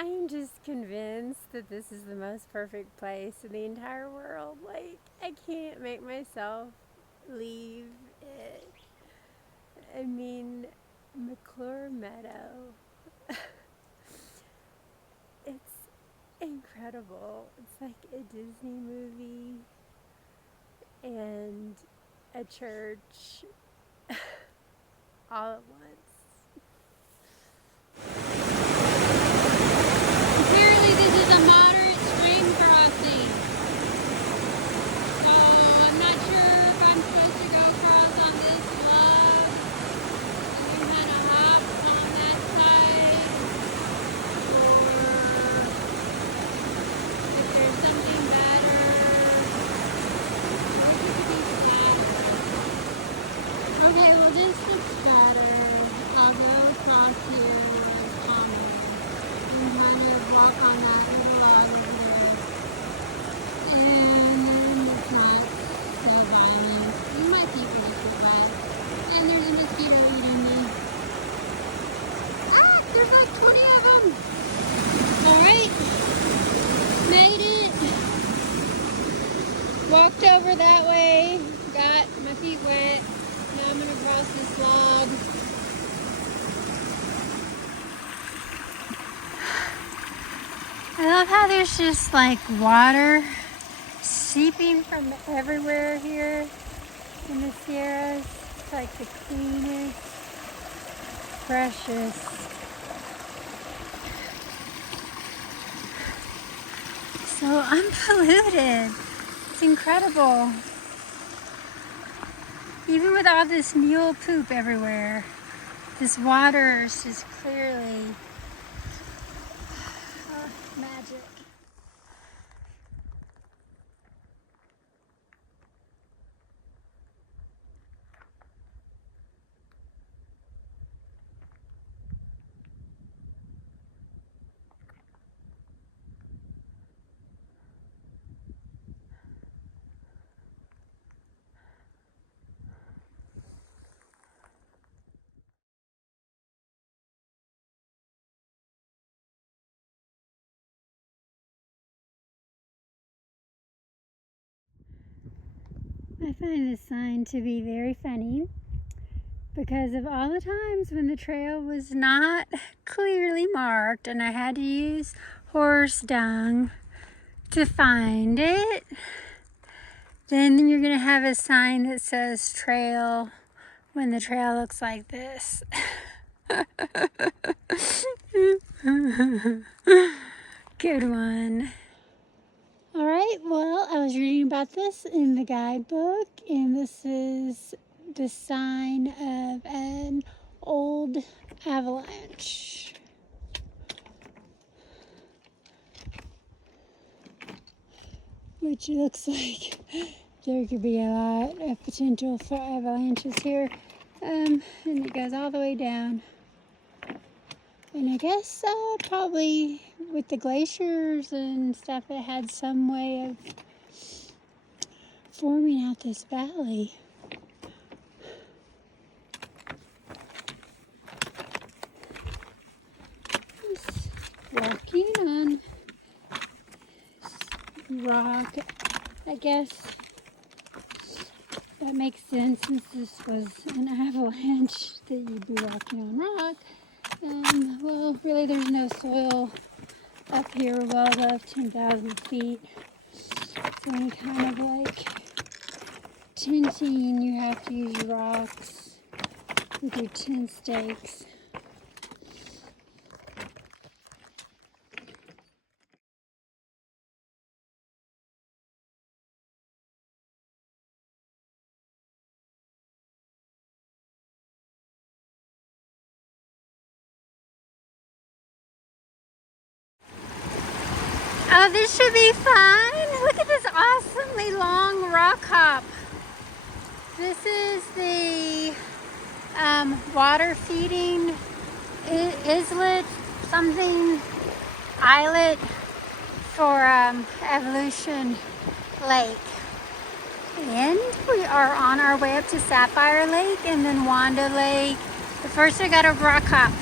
I am just convinced that this is the most perfect place in the entire world. Like, I can't make myself leave it. I mean, McClure Meadow. It's incredible. It's like a Disney movie and a church all at once. Apparently this is a moderate stream crossing. So I'm not sure if I'm supposed to go across on this log and then kind of hop on that side, or if there's something better. Okay, well this looks better. I'll go across here where it's common and kind of walk on that little log over there. And it's not so violent. And my feet are just wet. And there's a mosquito eating me. Ah! There's like 20 of them! Alright. Made it. Walked over that way. Got my feet wet. Now I'm gonna cross this log. I love how there's just like water seeping from everywhere here in the Sierras. It's like the cleanest, freshest. So unpolluted. It's incredible. Even with all this mule poop everywhere, this water is just clearly magic. I find this sign to be very funny because of all the times when the trail was not clearly marked and I had to use horse dung to find it. Then you're going to have a sign that says trail when the trail looks like this. Good one. All right, well, I was reading about this in the guidebook, and this is the sign of an old avalanche. Which looks like there could be a lot of potential for avalanches here. And it goes all the way down. And I guess probably with the glaciers and stuff, it had some way of forming out this valley. Just walking on rock, I guess that makes sense since this was an avalanche that you'd be walking on rock. Well, really there's no soil up here well above 10,000 feet. So any kind of like tinting, you have to use rocks with your tin stakes. Oh, this should be fun. Look at this awesomely long rock hop. This is the water feeding islet, something islet for Evolution Lake. And we are on our way up to Sapphire Lake and then Wanda Lake. But first I got a rock hop.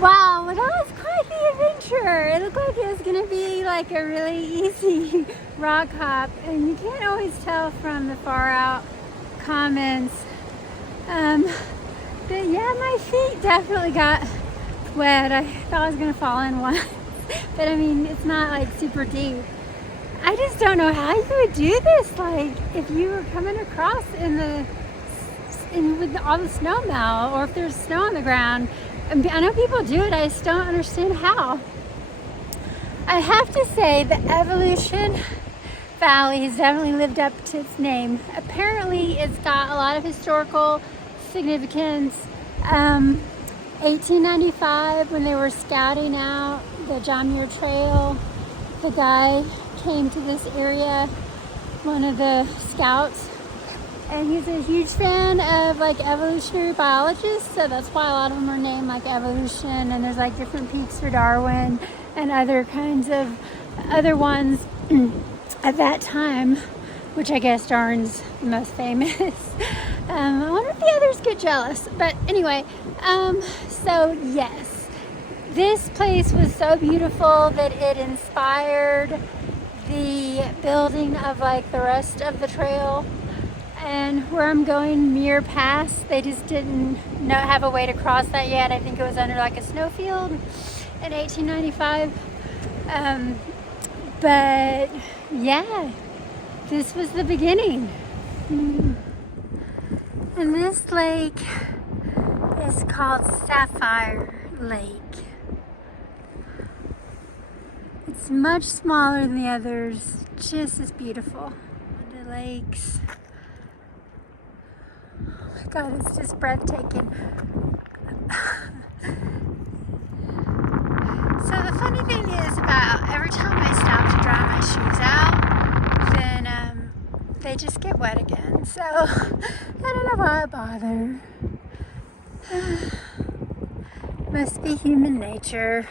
Wow, that was quite like the adventure. It looked like it was gonna be like a really easy rock hop, and you can't always tell from the far out comments. But yeah, my feet definitely got wet. I thought I was gonna fall in one, but I mean, it's not like super deep. I just don't know how you would do this. Like if you were coming across with all the snow melt, or if there's snow on the ground. I know people do it, I just don't understand how. I have to say the Evolution Valley has definitely lived up to its name. Apparently it's got a lot of historical significance. 1895, when they were scouting out the John Muir Trail, the guy came to this area, one of the scouts, and he's a huge fan of like evolutionary biologists, so that's why a lot of them are named like evolution, and there's like different peaks for Darwin and other kinds of other ones at that time, which I guess Darwin's the most famous. I wonder if the others get jealous, but anyway, so yes, this place was so beautiful that it inspired the building of like the rest of the trail. And where I'm going, Muir Pass, they just didn't have a way to cross that yet. I think it was under like a snowfield in 1895. But yeah, this was the beginning. And this lake is called Sapphire Lake. It's much smaller than the others, just as beautiful. The lakes. God, it's just breathtaking. So the funny thing is about every time I stop to dry my shoes out, then they just get wet again. So I don't know why I bother. Must be human nature.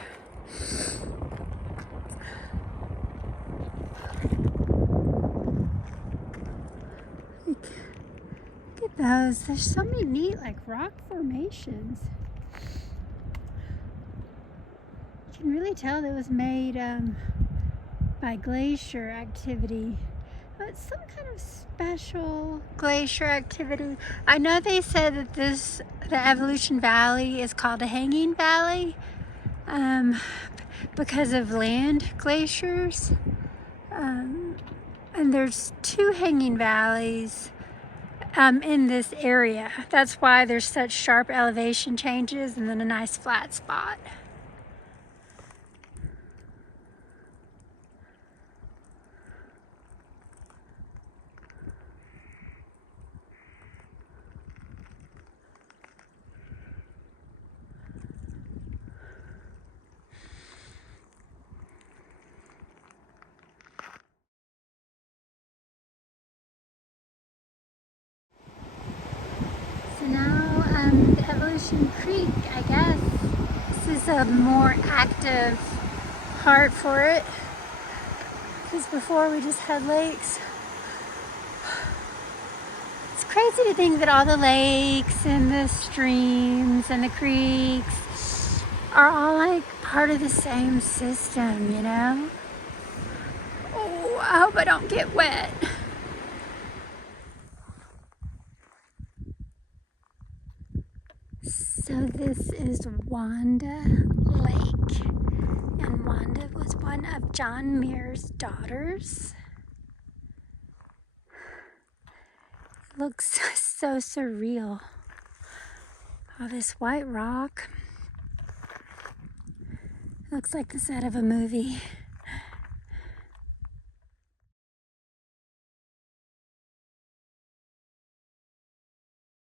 There's so many neat like rock formations. You can really tell that it was made by glacier activity. It's some kind of special glacier activity. I know they said that the Evolution Valley is called a hanging valley because of land glaciers. And there's 2 hanging valleys in this area. That's why there's such sharp elevation changes and then a nice flat spot. Now the Evolution Creek, I guess, this is a more active part for it, because before we just had lakes. It's crazy to think that all the lakes and the streams and the creeks are all like part of the same system, you know? Oh, I hope I don't get wet. So this is Wanda Lake, and Wanda was one of John Muir's daughters. It looks so surreal. All this white rock. Looks like the set of a movie.